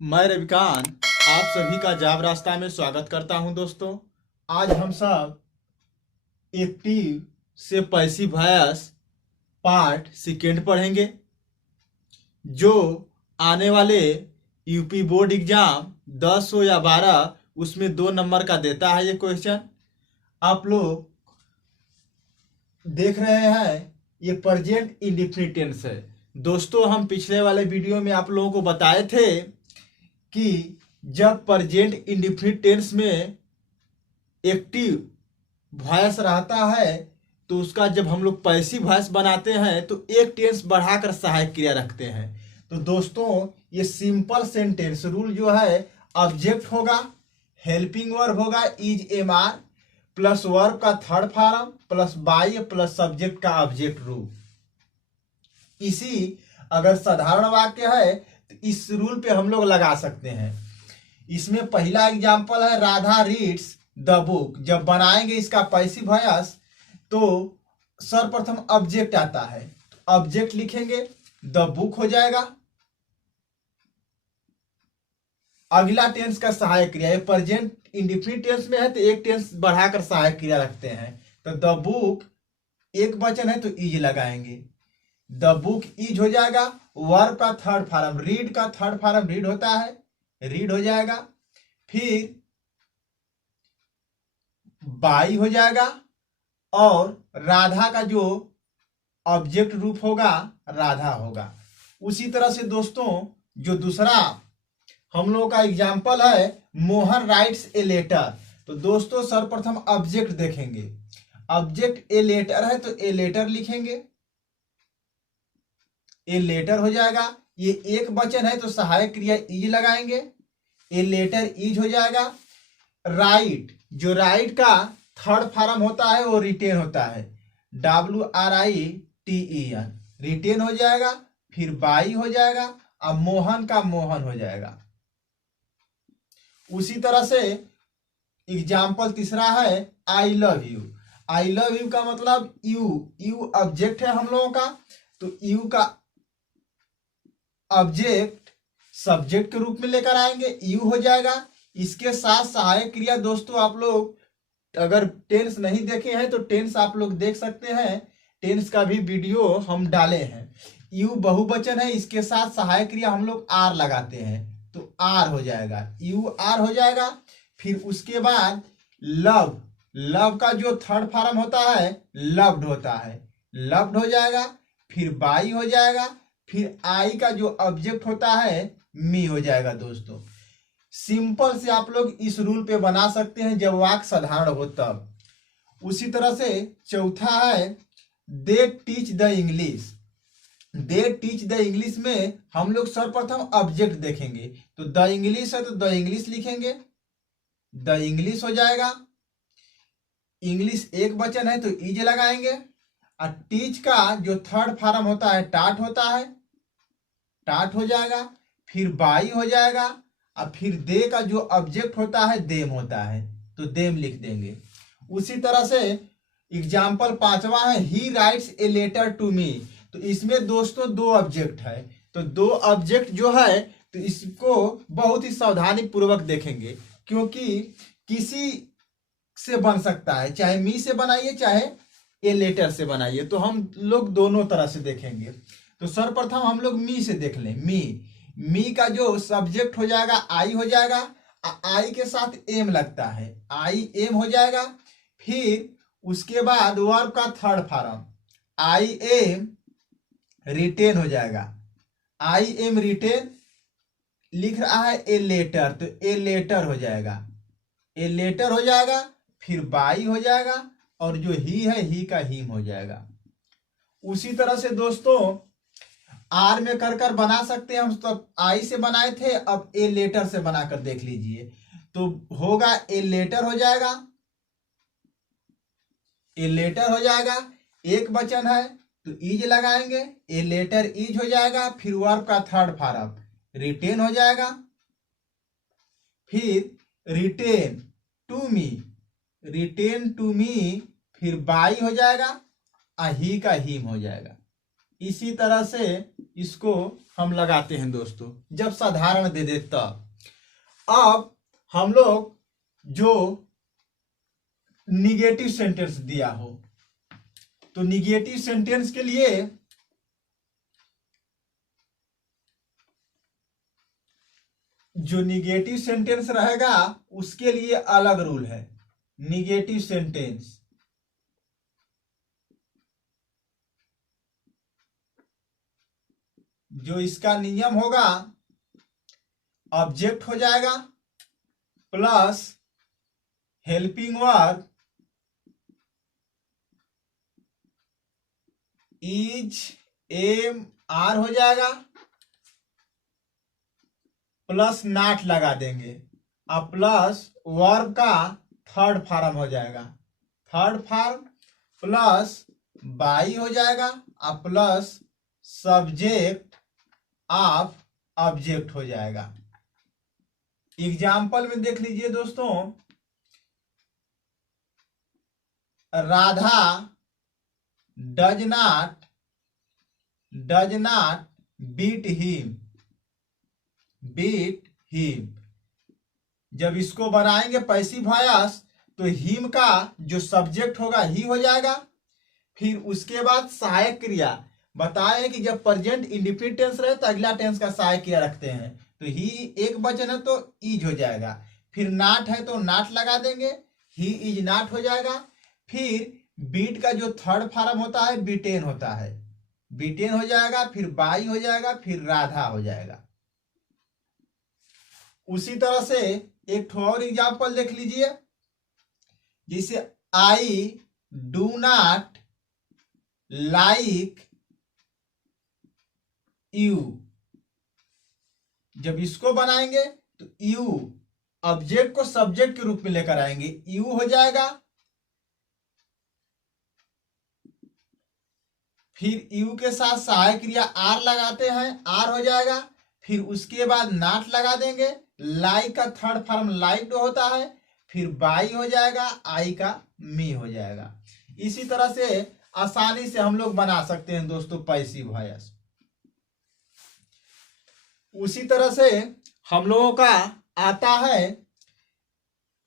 मैं रविकांत आप सभी का जाब रास्ता में स्वागत करता हूं दोस्तों। आज हम सब एक्टिव से पैसिव वॉइस पार्ट सेकेंड पढ़ेंगे, जो आने वाले यूपी बोर्ड एग्जाम 10 हो या 12 उसमें 2 नंबर का देता है। ये क्वेश्चन आप लोग देख रहे हैं, ये प्रेजेंट इंडेफिनिट टेंस है। दोस्तों, हम पिछले वाले वीडियो में आप लोगों को बताए थे कि जब प्रेजेंट इंडेफिनिट टेंस में एक्टिव वॉइस रहता है तो उसका जब हम लोग पैसिव वॉइस बनाते हैं तो एक टेंस बढ़ाकर सहायक क्रिया रखते हैं। तो दोस्तों, ये सिंपल सेंटेंस रूल जो है, ऑब्जेक्ट होगा, हेल्पिंग वर्ब होगा is am are plus verb का third form plus by plus subject का ऑब्जेक्ट रूल। इसी अगर साधारण वाक्य है तो इस रूल पे हम लोग लगा सकते हैं। इसमें पहला एग्जांपल है राधा रीड्स द बुक। जब बनाएंगे इसका पैसिव वॉइस तो सर्वप्रथम ऑब्जेक्ट आता है, तो ऑब्जेक्ट लिखेंगे, द बुक हो जाएगा। अगला टेंस का सहायक क्रिया, प्रेजेंट इंडेफिनिट टेंस में है तो एक टेंस बढ़ाकर सहायक क्रिया रखते हैं। तो द बुक एक वचन है तो इज लगाएंगे, द बुक इज हो जाएगा। वर्ब का थर्ड फॉर्म, रीड का थर्ड फॉर्म रीड होता है, रीड हो जाएगा। फिर बाई हो जाएगा और राधा का जो ऑब्जेक्ट रूप होगा राधा होगा। उसी तरह से दोस्तों, जो दूसरा हम लोगों का एग्जाम्पल है मोहन राइट्स ए लेटर। तो दोस्तों सर्वप्रथम ऑब्जेक्ट देखेंगे, ऑब्जेक्ट ए लेटर है तो ए लेटर लिखेंगे, ए लेटर हो जाएगा। ये एक वचन है तो सहायक क्रिया इज लगाएंगे, ए लेटर इज हो जाएगा। राइट, जो राइट का थर्ड फॉर्म होता है वो रिटेन होता है, WRITEN, रिटेन हो जाएगा। फिर बाई हो जाएगा और मोहन का मोहन हो जाएगा। उसी तरह से एग्जाम्पल तीसरा है I love you. I love you का मतलब यू ऑब्जेक्ट है हम लोगों का, तो यू का ऑब्जेक्ट सब्जेक्ट के रूप में लेकर आएंगे, यू हो जाएगा। इसके साथ सहायक क्रिया दोस्तों, आप लोग अगर टेंस नहीं देखे हैं तो टेंस आप लोग देख सकते हैं, टेंस का भी वीडियो हम डाले हैं। यू बहुवचन है, इसके साथ सहायक क्रिया हम लोग आर लगाते हैं, तो आर हो जाएगा, यू आर हो जाएगा। फिर उसके बाद लव, लव का जो थर्ड फॉर्म होता है लव्ड होता है, लव्ड हो जाएगा। फिर बाई हो जाएगा। फिर आई का जो ऑब्जेक्ट होता है मी हो जाएगा। दोस्तों सिंपल से आप लोग इस रूल पे बना सकते हैं जब वाक्य साधारण हो तब। उसी तरह से चौथा है they teach the English. They teach the English में हम लोग सर्वप्रथम ऑब्जेक्ट देखेंगे, तो द इंग्लिश है तो द इंग्लिश लिखेंगे, द इंग्लिश हो जाएगा। इंग्लिश एक वचन है तो इज लगाएंगे। और टीच का जो थर्ड फॉर्म होता है टाट होता है, टाट हो जाएगा। फिर बाई हो जाएगा और फिर दे का जो ऑब्जेक्ट होता है देम होता है, तो देम लिख देंगे। उसी तरह से एग्जाम्पल पांचवा है he writes a letter to me. तो इसमें दोस्तों दो ऑब्जेक्ट है, तो दो ऑब्जेक्ट जो है तो इसको बहुत ही सावधानी पूर्वक देखेंगे, क्योंकि किसी से बन सकता है, चाहे मी से बनाइए चाहे ए लेटर से बनाइए, तो हम लोग दोनों तरह से देखेंगे। तो सर्वप्रथम हम लोग मी से देख लें। मी का जो सब्जेक्ट हो जाएगा आई हो जाएगा, आई के साथ एम लगता है, आई एम हो जाएगा। फिर उसके बाद वर्ब का third form I am written हो जाएगा, आई एम रिटेन। लिख रहा है ए लेटर, तो ए लेटर हो जाएगा, ए लेटर हो जाएगा। फिर बाई हो जाएगा और जो ही है ही का हीम हो जाएगा। उसी तरह से दोस्तों आर में कर कर बना सकते हैं हम, तो आई से बनाए थे, अब ए लेटर से बनाकर देख लीजिए, तो होगा ए लेटर हो जाएगा, ए लेटर हो जाएगा। एक वचन है तो इज लगाएंगे, ए लेटर इज हो जाएगा। फिर वर्ब का थर्ड फॉर्म रिटेन हो जाएगा। फिर written to me, written to me. फिर बाई हो जाएगा, ही का हीम हो जाएगा। इसी तरह से इसको हम लगाते हैं दोस्तों, जब साधारण दे दे तब। अब हम लोग जो निगेटिव सेंटेंस दिया हो, तो निगेटिव सेंटेंस के लिए जो निगेटिव सेंटेंस रहेगा उसके लिए अलग रूल है। निगेटिव सेंटेंस जो इसका नियम होगा, ऑब्जेक्ट हो जाएगा plus helping verb is am are हो जाएगा, प्लस नॉट लगा देंगे, अब प्लस वर्ब का थर्ड फॉर्म हो जाएगा, थर्ड फॉर्म प्लस बाई हो जाएगा, अब प्लस सब्जेक्ट ऑफ ऑब्जेक्ट हो जाएगा। एग्जाम्पल में देख लीजिए दोस्तों, Radha does not beat him. जब इसको बनाएंगे पैसिव वॉइस तो हिम का जो सब्जेक्ट होगा ही हो जाएगा। फिर उसके बाद सहायक क्रिया बताए कि जब प्रेजेंट इंडिफिनिट टेंस रहे तो अगला टेंस का सहायक क्रिया रखते हैं, तो ही एक वचन है तो इज हो जाएगा। फिर नॉट है तो नॉट लगा देंगे, ही इज नॉट हो जाएगा। फिर बीट का जो थर्ड फॉर्म होता है बीटेन होता है, बीटेन हो जाएगा, फिर बाई हो जाएगा, फिर राधा हो जाएगा। उसी तरह से एक और एग्जाम्पल देख लीजिए, जैसे I do not like you. जब इसको बनाएंगे तो यू ऑब्जेक्ट को सब्जेक्ट के रूप में लेकर आएंगे, यू हो जाएगा। फिर यू के साथ सहायक क्रिया आर लगाते हैं, आर हो जाएगा। फिर उसके बाद नॉट लगा देंगे, लाइक का थर्ड फॉर्म लाइक होता है, फिर बाई हो जाएगा, आई का मी हो जाएगा। इसी तरह से आसानी से हम लोग बना सकते हैं दोस्तों पैसिव वॉइस। उसी तरह से हम लोगों का आता है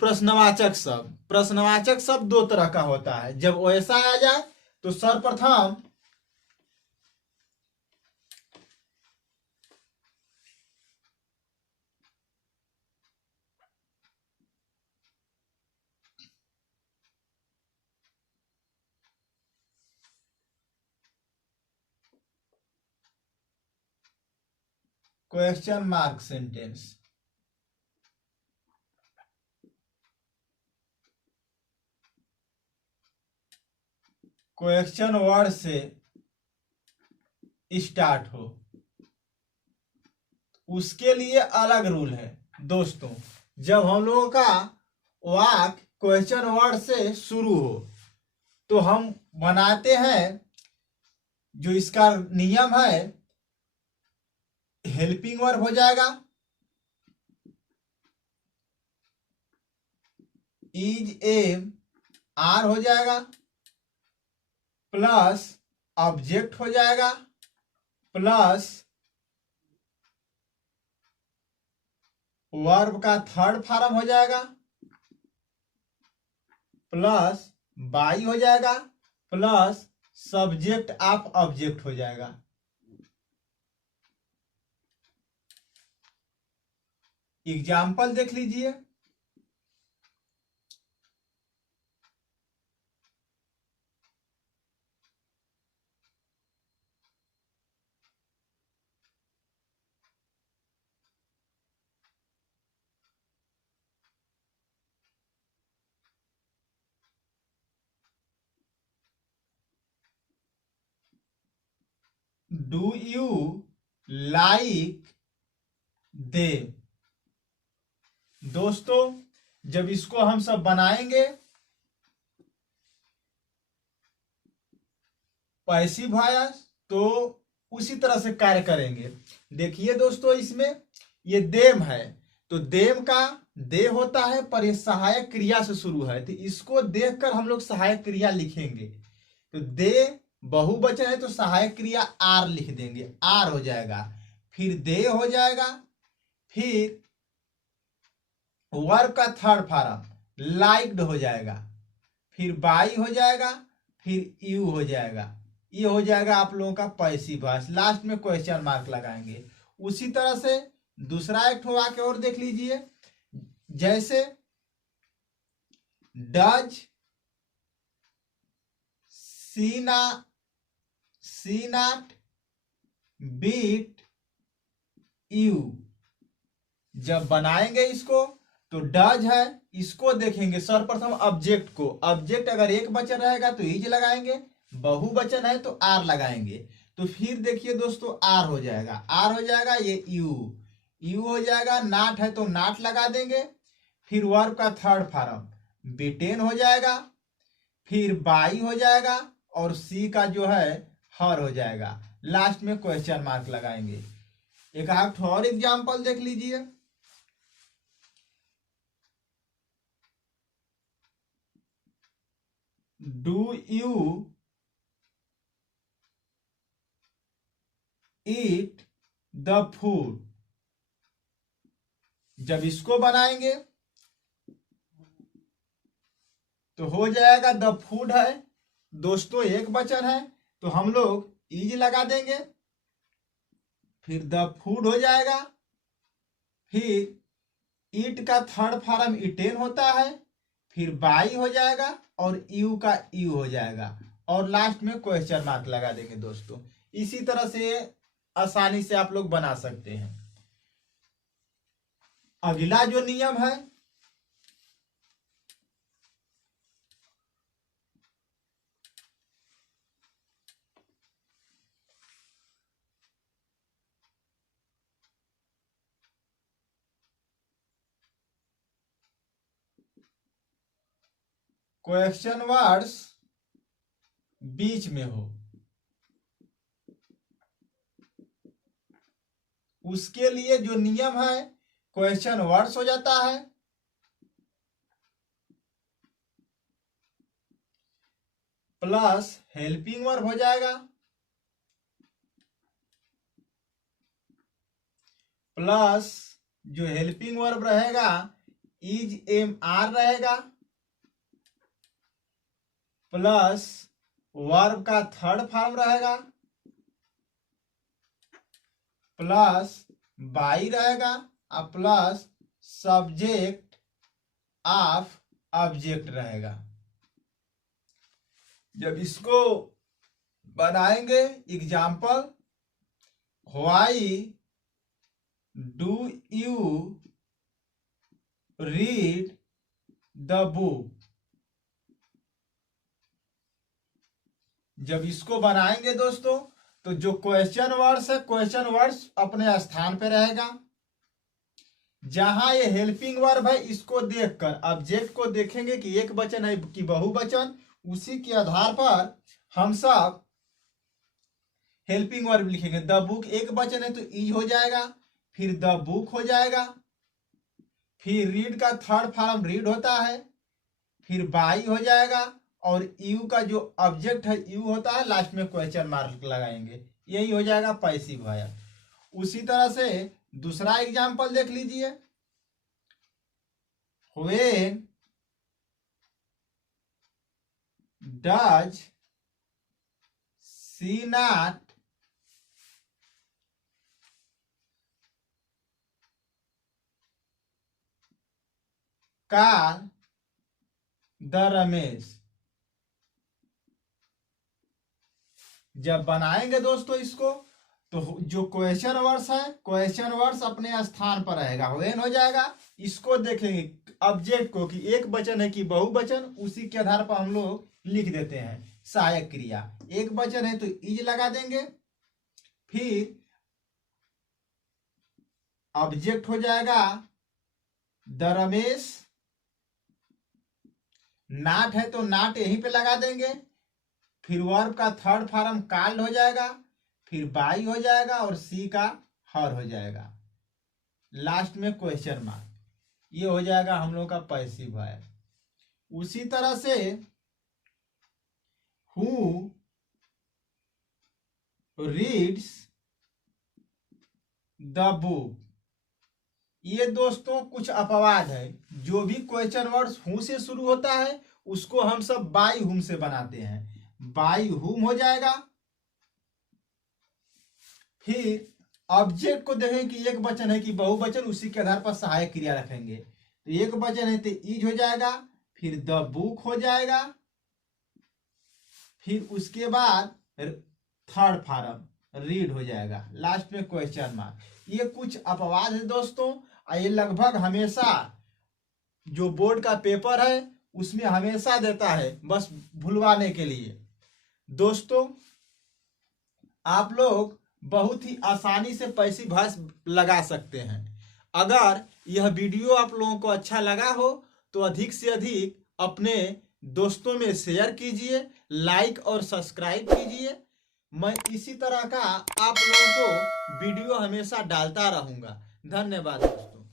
प्रश्नवाचक शब्द। प्रश्नवाचक शब्द दो तरह का होता है। जब वैसा आ जाए तो सर्वप्रथम question mark sentence, question word से स्टार्ट हो, उसके लिए अलग रूल है दोस्तों। जब हम लोगों का वाक्य क्वेश्चन वर्ड से शुरू हो तो हम बनाते हैं, जो इसका नियम है हेल्पिंग वर्ब हो जाएगा, इज एम आर हो जाएगा, प्लस ऑब्जेक्ट हो जाएगा, प्लस वर्ब का थर्ड फॉर्म हो जाएगा, प्लस बाई हो जाएगा, प्लस सब्जेक्ट ऑफ ऑब्जेक्ट हो जाएगा। एग्जाम्पल देख लीजिए, डू यू लाइक देम। दोस्तों जब इसको हम सब बनाएंगे पैसिव वॉइस तो उसी तरह से कार्य करेंगे। देखिए दोस्तों, इसमें ये देम है तो देम का दे होता है पर ये सहायक क्रिया से शुरू है, तो इसको देखकर हम लोग सहायक क्रिया लिखेंगे। तो दे बहुवचन है तो सहायक क्रिया आर लिख देंगे, आर हो जाएगा। फिर दे हो जाएगा। फिर वर्ब का थर्ड फॉर्म लाइक्ड हो जाएगा। फिर बाई हो जाएगा। फिर यू हो जाएगा। ये हो जाएगा आप लोगों का पैसिव वॉइस। लास्ट में क्वेश्चन मार्क लगाएंगे। उसी तरह से दूसरा एक ठो वाक्य और देख लीजिए, जैसे does see not beat you. जब बनाएंगे इसको तो डज है, इसको देखेंगे सर्वप्रथम ऑब्जेक्ट को। ऑब्जेक्ट अगर एक वचन रहेगा तो इज लगाएंगे, बहुवचन है तो आर लगाएंगे। तो फिर देखिए दोस्तों आर हो जाएगा, आर हो जाएगा, ये यू हो जाएगा। नाट है तो नाट लगा देंगे। फिर वर्ब का थर्ड फॉर्म बिटेन हो जाएगा। फिर बाई हो जाएगा और सी का जो है हर हो जाएगा। लास्ट में क्वेश्चन मार्क लगाएंगे। एक आध और एग्जाम्पल देख लीजिए, do you eat the food. जब इसको बनाएंगे तो हो जाएगा द फूड है दोस्तों एक वचन है तो हम लोग इज लगा देंगे। फिर द फूड हो जाएगा। फिर ईट का थर्ड फॉर्म इटेन होता है। फिर बाई हो जाएगा और यू का यू हो जाएगा और लास्ट में क्वेश्चन मार्क लगा देंगे दोस्तों। इसी तरह से आसानी से आप लोग बना सकते हैं। अगला जो नियम है क्वेश्चन वर्ड्स बीच में हो, उसके लिए जो नियम है क्वेश्चन वर्ड्स हो जाता है प्लस हेल्पिंग वर्ब हो जाएगा प्लस जो हेल्पिंग वर्ब रहेगा इज एम आर रहेगा प्लस वर्ब का थर्ड फॉर्म रहेगा प्लस बाई रहेगा और प्लस सब्जेक्ट ऑफ ऑब्जेक्ट रहेगा। जब इसको बनाएंगे example, why do you read the book. जब इसको बनाएंगे दोस्तों तो जो क्वेश्चन वर्ड्स है क्वेश्चन वर्ड्स अपने स्थान पे रहेगा। जहां ये हेल्पिंग वर्ब है इसको देखकर ऑब्जेक्ट को देखेंगे कि एक वचन है कि बहुवचन, उसी के आधार पर हम सब हेल्पिंग वर्ब लिखेंगे। द बुक एक वचन है तो इज हो जाएगा। फिर द बुक हो जाएगा। फिर रीड का थर्ड फॉर्म रीड होता है। फिर बाई हो जाएगा और यू का जो ऑब्जेक्ट है यू होता है। लास्ट में क्वेश्चन मार्क लगाएंगे, यही हो जाएगा पैसिव वॉइस। उसी तरह से दूसरा एग्जांपल देख लीजिए, when does see not call the Ramesh. जब बनाएंगे दोस्तों इसको तो जो क्वेश्चन वर्ड्स है क्वेश्चन वर्ड्स अपने स्थान पर रहेगा, व्हेन हो जाएगा। इसको देखेंगे ऑब्जेक्ट को कि एक वचन है कि बहुवचन, उसी के आधार पर हम लोग लिख देते हैं सहायक क्रिया। एक वचन है तो इज लगा देंगे। फिर ऑब्जेक्ट हो जाएगा द रमेश। नाट है तो नाट यहीं पे लगा देंगे। फिर वर्ब का थर्ड फॉर्म कॉल्ड हो जाएगा। फिर बाई हो जाएगा और सी का हर हो जाएगा। लास्ट में क्वेश्चन मार्क, ये हो जाएगा हम लोग का पैसिव वॉइस। उसी तरह से हु रीड्स द बुक। ये दोस्तों कुछ अपवाद है, जो भी क्वेश्चन वर्ड्स हु से शुरू होता है उसको हम सब बाई हुम से बनाते हैं, बाई हुम हो जाएगा। फिर ऑब्जेक्ट को देखें कि एक वचन है कि बहुवचन, उसी के आधार पर सहायक क्रिया रखेंगे। तो एक वचन है तो इज हो जाएगा, फिर द बुक हो जाएगा, फिर उसके बाद थर्ड फॉर्म रीड हो जाएगा, लास्ट में क्वेश्चन मार्क। ये कुछ अपवाद है दोस्तों, ये लगभग हमेशा जो बोर्ड का पेपर है उसमें हमेशा देता है, बस भुलवाने के लिए। दोस्तों आप लोग बहुत ही आसानी से पैसिव वॉइस लगा सकते हैं। अगर यह वीडियो आप लोगों को अच्छा लगा हो तो अधिक से अधिक अपने दोस्तों में शेयर कीजिए, लाइक और सब्सक्राइब कीजिए। मैं इसी तरह का आप लोगों को वीडियो हमेशा डालता रहूँगा। धन्यवाद दोस्तों।